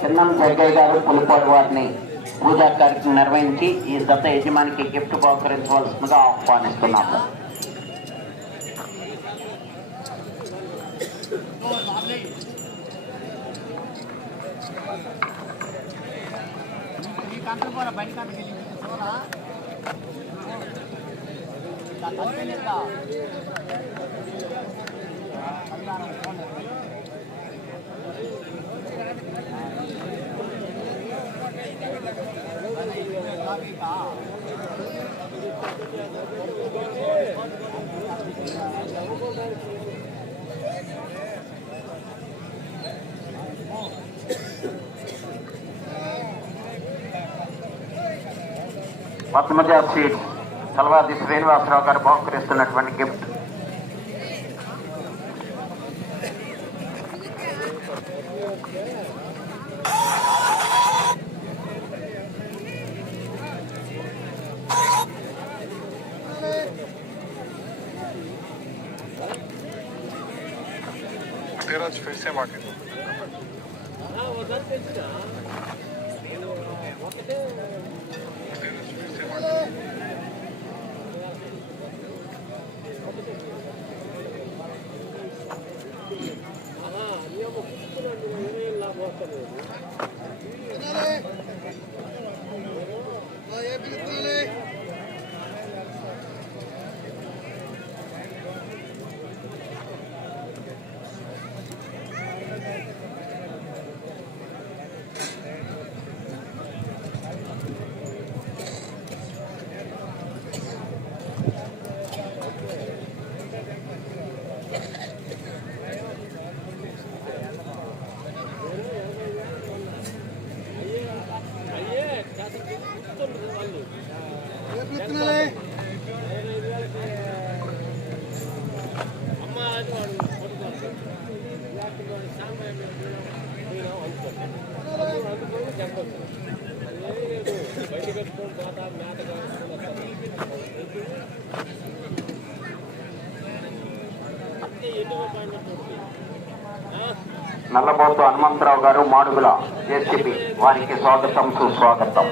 చిన్నం జగ్గయ్య గారు పులిపాడు వారిని పూజా కార్యక్రమం నిర్వహించి ఈ దత్త యజమానికి గిఫ్ట్ బహుకరించవలసిందిగా ఆహ్వానిస్తున్నాము. పోరా బయట Thank you. Padmaja seat Salvadi Srinivasarao garu బహుకరిస్తున్నటువంటి gift Nallabothu Hanumantharao గారు మాడుగుల జేసీబీ. వారికి స్వాగతం సుస్వాగతం.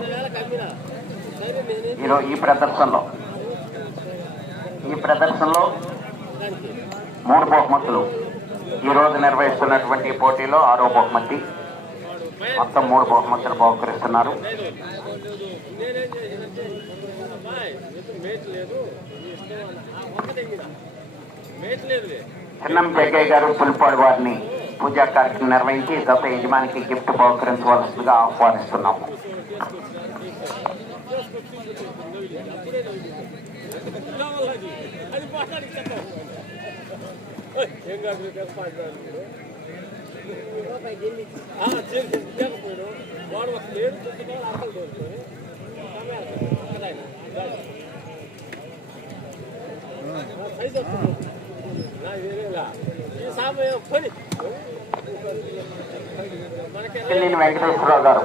ఈరోజు ఈ ప్రదర్శనలో ఈ ప్రదర్శనలో మూడు బహుమతులు. ఈరోజు నిర్వహిస్తున్నటువంటి పోటీలో ఆరో బహుమతి. మొత్తం మూడు బహుమతులు బహుకరిస్తున్నారు. చిన్నం జగ్గయ్య గారు పులిపాడు వారిని పూజా కార్యక్రమం నిర్వహించి దశ యజమానికి గిఫ్ట్ బహుకరించవలసిందిగా ఆహ్వానిస్తున్నాము. ఏం కాదు చేయకపోయాడు వాడు ఒక లేడు పుస్తకాలు అక్కలు దొరుకుతాయి సైజ్ వస్తుంది నాకు ఈ సమయం పని మనకి వెంకటేశ్వరరావు గారు.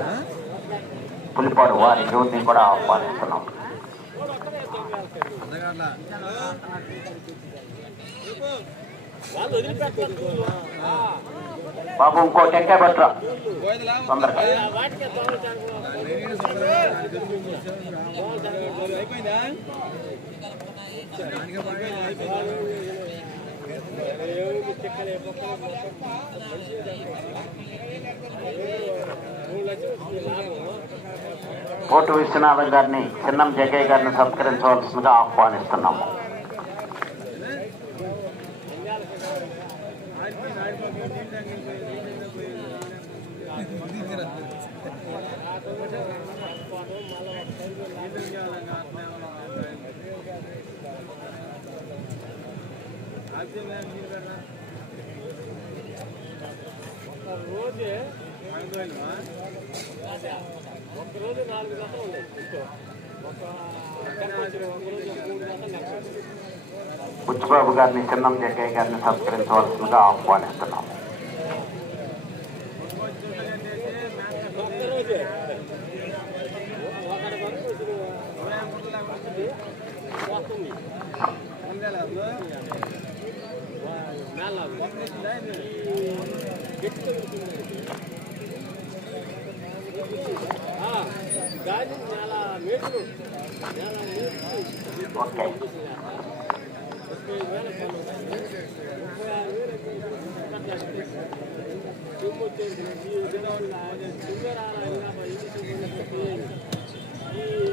పులిపాడు వారి జ్యోతిని కూడా ఆహ్వానిస్తున్నాం. బాబు ఇంకో టెంకాయ పట్టురా. తొందరగా. వాటికే కోటు విశ్వనాథం గారిని చిన్నం జగ్గయ్య గారిని సత్కరించవలసిందిగా ఆహ్వానిస్తున్నాము. రోజే ఒక నాలుగు గంటలు ఉన్నాయి బుచ్చిబాబు గారిని చిన్నం జగ్గయ్య గారిని సత్కరించవలసిందిగా ఆహ్వానిస్తున్నాం. Paulo. ಈ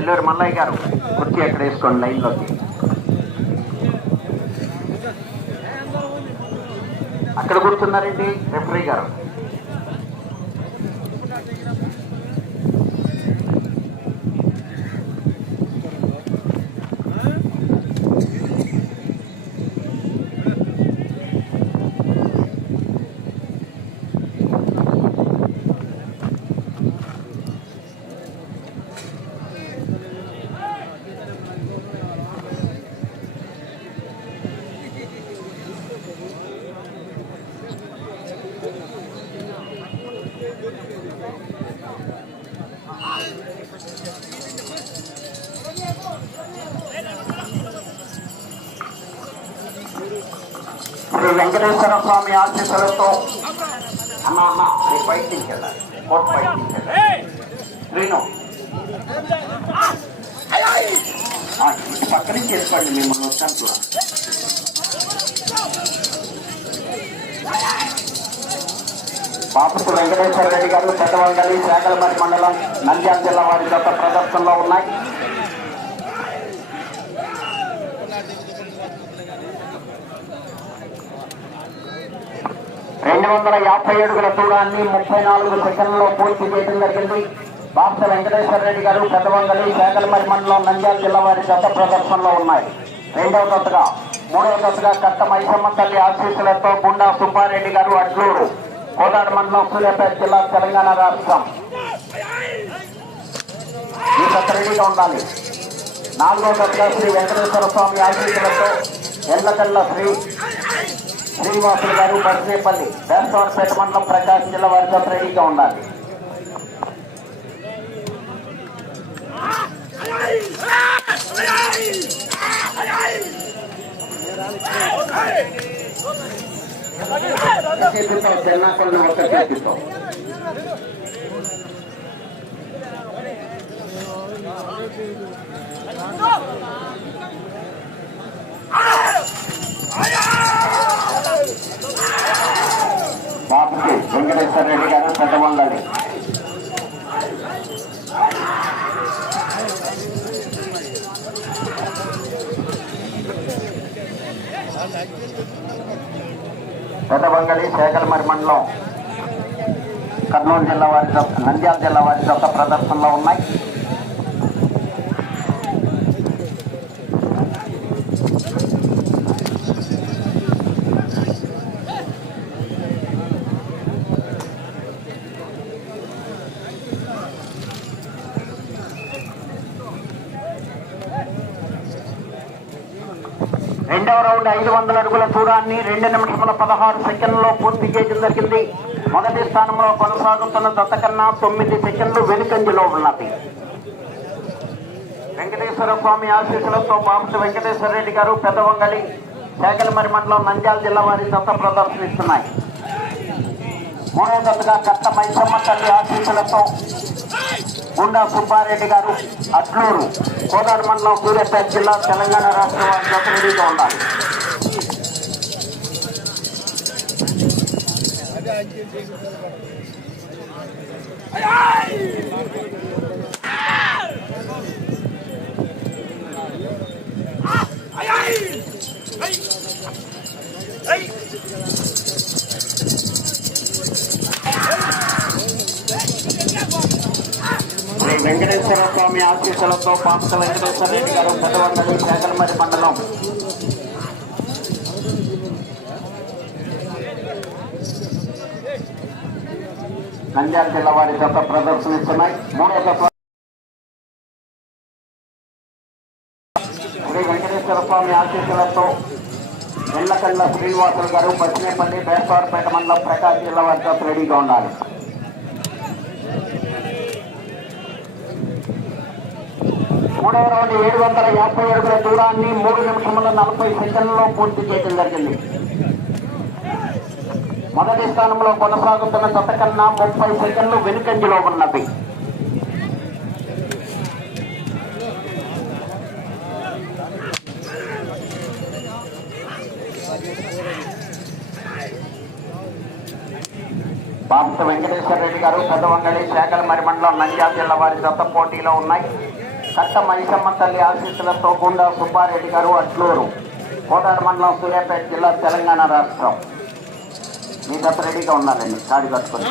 ఎల్లూరు మల్లయ్య గారు కుర్చీ ఎక్కడ వేసుకోండి లైన్లోకి. అక్కడ కూర్చున్నారండి రెఫరీ గారు. శ్రీ వెంకటేశ్వర స్వామి ఆశీస్సులతో. అమ్మ అమ్మ నీ బయట నుంచి వెళ్ళాలి. శ్రీను. ఆ, ఇటు పక్క నుంచి వేసుకోండి మిమ్మల్ని వచ్చాను చూడ బాపసు వెంకటేశ్వర రెడ్డి గారు పెద్దవంగలి శాఖలమరి మండలం నంద్యాల జిల్లా వారి గత ప్రదర్శనలో ఉన్నాయి. రెండు వందల యాభై అడుగుల దూరాన్ని ముప్పై నాలుగు సెకండ్లో పూర్తి చేయడం జరిగింది. బాప్స వెంకటేశ్వర రెడ్డి గారు పెద్దవంగలి శాఖలమరి మండలం నంద్యాల జిల్లా వారి గత ప్రదర్శనలో ఉన్నాయి. రెండవ దశగా మూడవ దశగా కట్ట మైసమ్మ తల్లి ఆశీస్సులతో గుండా సుబ్బారెడ్డి గారు అడ్లూరు కోదాడ మండలం సూర్యాపేట జిల్లా తెలంగాణ రాష్ట్రం. ఈ దశ రెడీగా ఉండాలి. నాలుగవ దశగా శ్రీ వెంకటేశ్వర స్వామి ఆశీస్సులతో ఎల్లకల్ల శ్రీ శ్రీనివాసులు గారు బర్సేపల్లి బేస్తవారపేట మండలం ప్రకాశం జిల్లా వారితో రెడీగా ఉండాలి. చేతితో చెన్నాకొండ ఒక చేతితో బాబుకి వెంకటేశ్వర రెడ్డి గారు పెద్దమండలి. పెద్దబంగళి శేఖల్మరి మండలం కర్నూలు జిల్లా వారి నంద్యాల జిల్లా వారి జత ప్రదర్శనలో ఉన్నాయి. రెండవ రౌండ్ ఐదు వందల అడుగుల దూరాన్ని రెండు నిమిషముల పదహారు సెకండ్లలో పూర్తి చేయడం జరిగింది. మొదటి స్థానంలో కొనసాగుతున్న దత్త కన్నా తొమ్మిది సెకండ్లు వెనుకంజలో ఉన్నది. వెంకటేశ్వర స్వామి ఆశీస్సులతో బాంస వెంకటేశ్వర రెడ్డి గారు పెద్దవంగలి శాఖలమరి మండలం నంద్యాల జిల్లా వారి దత్త ప్రదర్శనిస్తున్నాయి. మూడవదలుగా కట్ట మైసమ్మ తల్లి ఆశీస్సులతో గుండా సుబ్బారెడ్డి గారు అట్లూరు కోదాడు మండలం సూర్యాపేట జిల్లా తెలంగాణ రాష్ట్ర ప్రతినిధిగా ఉండాలి Hey! వెంకటేశ్వర స్వామి ఆశీస్సులతో పాపత వెంకటేశ్వర రెడ్డి గారు పెద్దవండలి శాఖలమరి మండలం. నంద్యాల జిల్లా వారి జత ప్రదర్శనిస్తున్నాయి. మూడో తత్వ శ్రీ వెంకటేశ్వర స్వామి ఆశీస్సులతో ఎల్లకల్ల శ్రీనివాసులు గారు పశ్చిమపల్లి బేస్వారపేట మండలం ప్రకాశ్ జిల్లా వారి జత రెడీగా ఉండాలి. మూడవ రౌండ్ ఏడు వందల యాభై అడుగుల దూరాన్ని మూడు నిమిషముల నలభై సెకండ్లలో పూర్తి చేయడం జరిగింది. మొదటి స్థానంలో కొనసాగుతున్న జత కన్నా ముప్పై సెకండ్లు వెనుకంజలో ఉన్నది బాబు వెంకటేశ్వర రెడ్డి గారు పెద్దవంగళి శాఖలమరి మండలం నంద్యాల జిల్లా వారి దత్త పోటీలో ఉన్నాయి. కట్ట మైసమ్మ తల్లి ఆశీస్సులతో గుండా సుబ్బారెడ్డి గారు అట్లూరు కోదాడ మండలం సూర్యాపేట జిల్లా తెలంగాణ రాష్ట్రం. మీ జత రెడీగా ఉన్నారండి కాడి కట్టుకొని.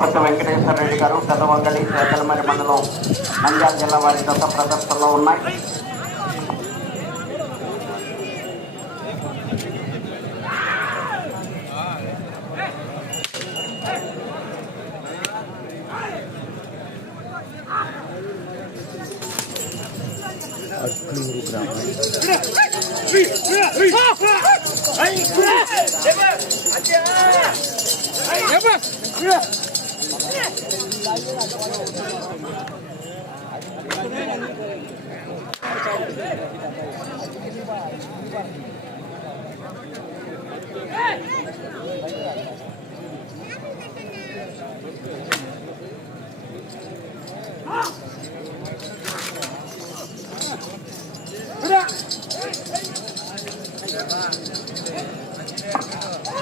బాపత వెంకటేశ్వర రెడ్డి గారు పెద్దవంగళి శాఖలమరి మండలం నంద్యాల జిల్లా వారి జత ప్రదర్శనలో ఉన్నాయి.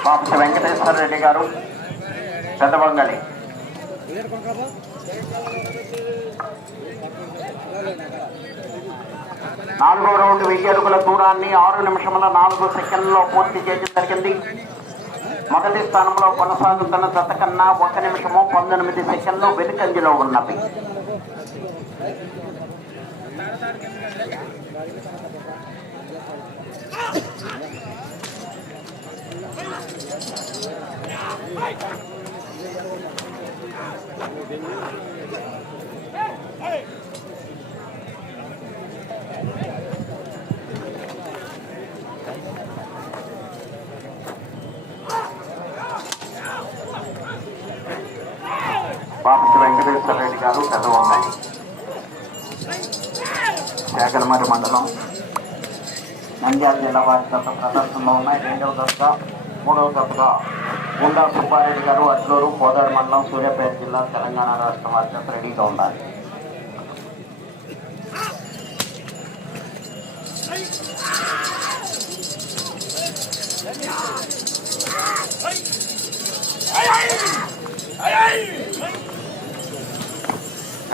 బాపత వెంకటేశ్వర రెడ్డి గారు పెద్దవంగళి నాలుగో రౌండ్ వెయ్యి అడుగుల దూరాన్ని ఆరు నిమిషముల నాలుగు సెకండ్లో పూర్తి చేయడం జరిగింది. మొదటి స్థానంలో కొనసాగుతున్న జత కన్నా ఒక నిమిషము పంతొమ్మిది సెకండ్లు వెనుకంజలో ఉన్నవి. బాపతి వెంకటేశ్వర రెడ్డి గారు పెద్దవంగళి శాఖలమరి మండలం. నంద్యాల జిల్లా వారి దత్త ప్రదర్శనలో ఉన్నాయి. రెండవ దత్త మూడవ దశగా గుండా సుబ్బారెడ్డి గారు అట్లూరు కోదాడు మండలం సూర్యాపేట జిల్లా తెలంగాణ రాష్ట్రం వారి రెడీగా ఉండాలి.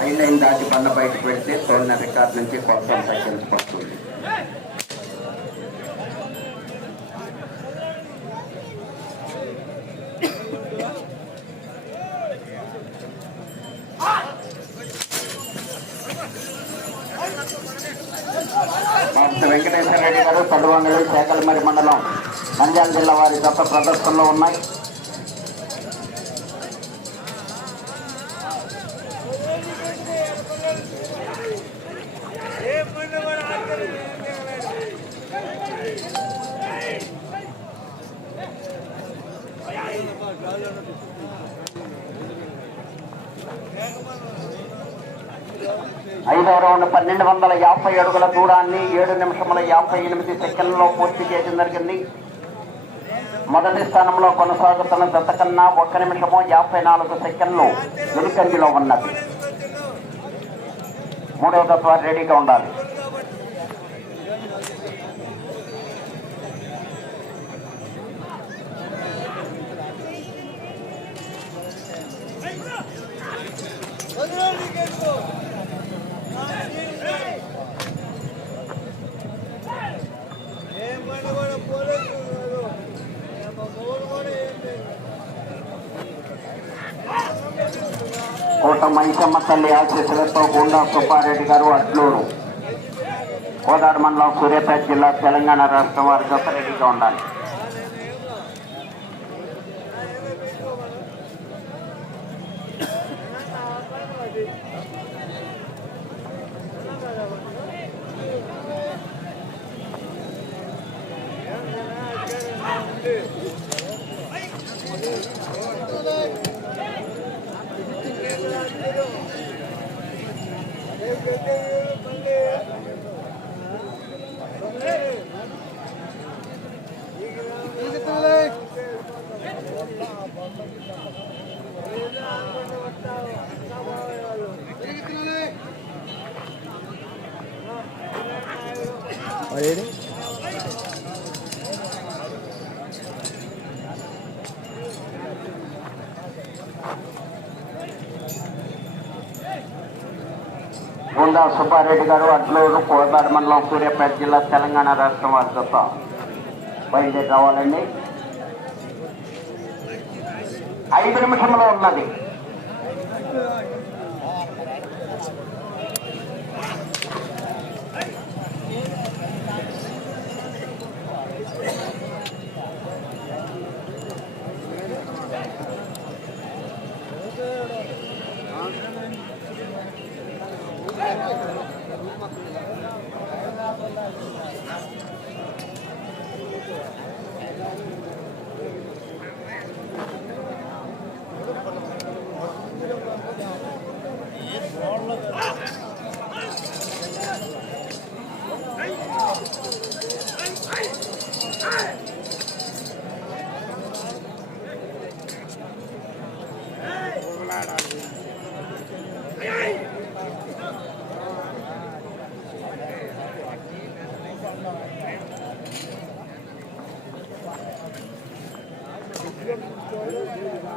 ఐదు దాటి బండ బయటకు పెడితే తొలిన రికార్డు నుంచి కొత్త సెకండ్స్ శ్రీ వెంకటేశ్వర రెడ్డి గారు తడువంగలి శాఖలమరి మండలం మంజాల జిల్లా వారి దత్త ప్రదర్శనలో ఉన్నాయి. అడుగుల దూరాన్ని ఏడు నిమిషముల యాభై ఎనిమిది సెకండ్లలో పూర్తి చేయడం జరిగింది. మొదటి స్థానంలో కొనసాగుతున్న జత కన్నా ఒక్క నిమిషము యాభై నాలుగు సెకండ్లు వెనుకంజలో ఉన్నది. మూడవ తత్వాలు రెడీగా ఉండాలి కోట మైసమ్మ తల్లి ఆశీస్సులతో గుండా సుబ్బారెడ్డి గారు అడ్లూరు. కోదాడు మండలం సూర్యాపేట జిల్లా తెలంగాణ రాష్ట్రం వారి జత ఉండాలి. సుబ్బారెడ్డి గారు అట్లూరు కోదాడ మండలం సూర్యాపేట జిల్లా తెలంగాణ రాష్ట్రం వారి జత బయలుదేరి రావాలండి. ఐదు నిమిషంలో ఉన్నది.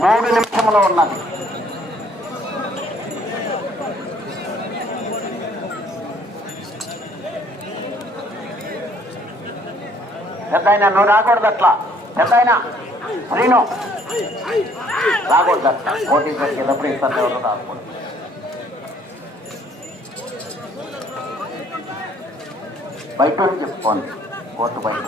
మూడు నిమిషంలో ఉన్నది పెద్ద ఆయన నువ్వు రాకూడదు అట్లా. పెద్ద ఆయన శ్రీను రాకూడదు అట్లా. పోటీ జరిగేటప్పుడు ఇస్తారు ఎవరు రాకూడదు. బయట చెప్పుకోండి. కోర్టు బయట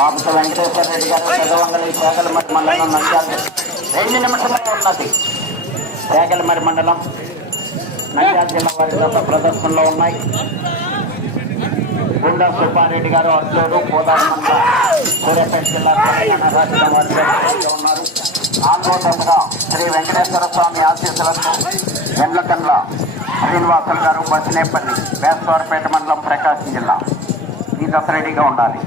బాబుతో వెంకటేశ్వర రెడ్డి గారు పెదవంగలి శాఖలమరి మండలం నంద్యాల రెండు నిమిషంలో ఉన్నది. శాఖలమరి మండలం నంద్యాల జిల్లా వారి యొక్క ప్రదర్శనలో ఉన్నాయి. గుండా సుబ్బారెడ్డి గారు అర్జునుడు గోదావరి మండలం సూర్యాపేట జిల్లా తెలంగాణ రాష్ట్రం వారి ఉన్నారు. నాలుగో శ్రీ వెంకటేశ్వర స్వామి ఆశీస్సులతో ఎండ్లకండ్ల శ్రీనివాసులు గారు బసినేపల్లి వేస్తవారపేట మండలం ప్రకాశం జిల్లా. ఈ దశ ఉండాలి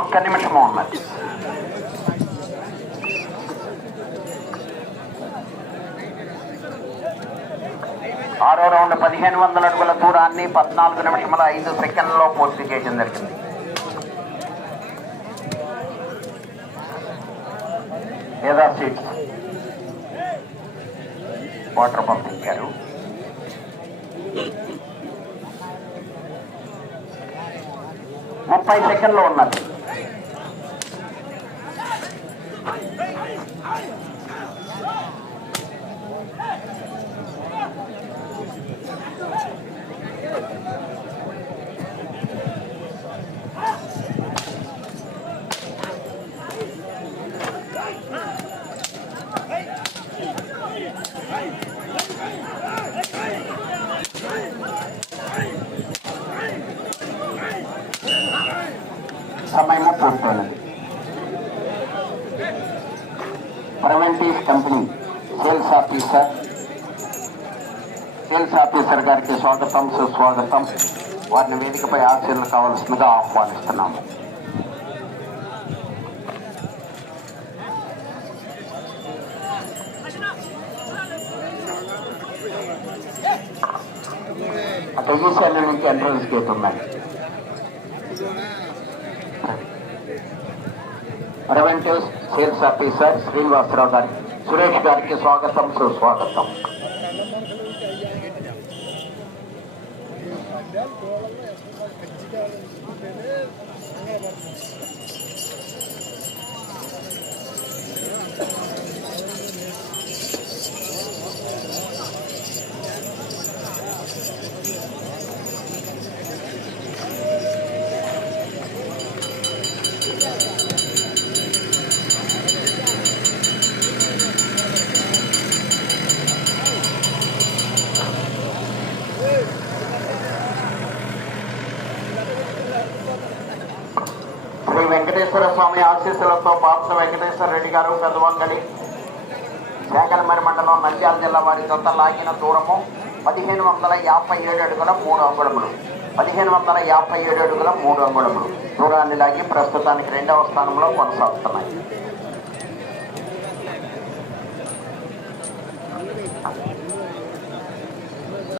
ఒక్క నిమిషము ఉన్నది ఆరో రౌండ్ పదిహేను వందల అడుగుల దూరాన్ని పద్నాలుగు నిమిషముల ఐదు సెకండ్లలో పూర్తి చేయడం జరిగింది. ఏదా సీట్స్ వాటర్ పంపించారు ముప్పై సెకండ్లు ఉన్నది. సమయము పూర్తయినది preventive company sales officer sales officer గారికి స్వాగతం సుస్వాగతం వారిని వేదికపై ఆశీర్లు కావాల్సిందిగా ఆహ్వానిస్తున్నాము అటు ఈశాన్య నుంచి ఎంట్రన్స్ గేట్ ఉన్నాయి ప్రివెంటివ్ సేల్స్ ఆఫీసర్ శ్రీనివాసరావు గారి సురేష్ గారికి స్వాగతం సుస్వాగతం శ్రీ వెంకటేశ్వర స్వామి ఆశీస్సులతో పాప వెంకటేశ్వర రెడ్డి గారు పెదవంగడి శాఖలమరి మండలం నంద్యాల జిల్లా వారి జత లాగిన దూరము పదిహేను వందల యాభై ఏడు అడుగుల మూడు అంగుళములు. పదిహేను వందల యాభై ఏడు అడుగుల మూడు అంగుళములు. దూరాన్ని లాగి ప్రస్తుతానికి రెండవ స్థానంలో కొనసాగుతున్నాయి.